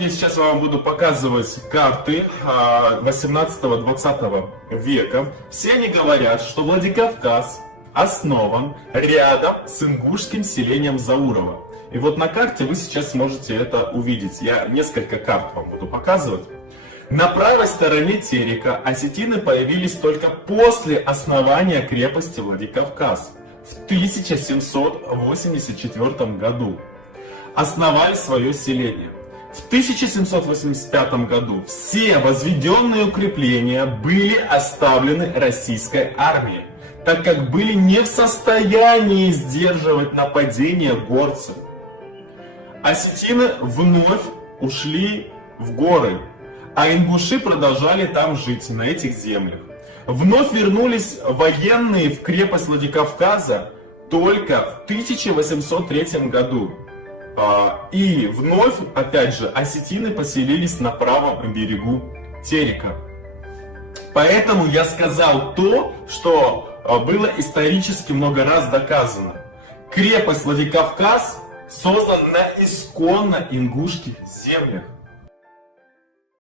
Я сейчас вам буду показывать карты 18-20 века. Все они говорят, что Владикавказ основан рядом с ингушским селением Заурово. И вот на карте вы сейчас сможете это увидеть. Я несколько карт вам буду показывать. На правой стороне Терека осетины появились только после основания крепости Владикавказ в 1784 году. Основали свое селение. В 1785 году все возведенные укрепления были оставлены российской армией, так как были не в состоянии сдерживать нападение горцев. Осетины вновь ушли в горы, а ингуши продолжали там жить, на этих землях. Вновь вернулись военные в крепость Владикавказа только в 1803 году. И вновь, опять же, осетины поселились на правом берегу Терека. Поэтому я сказал то, что было исторически много раз доказано. Крепость Владикавказ создана на исконно ингушских землях.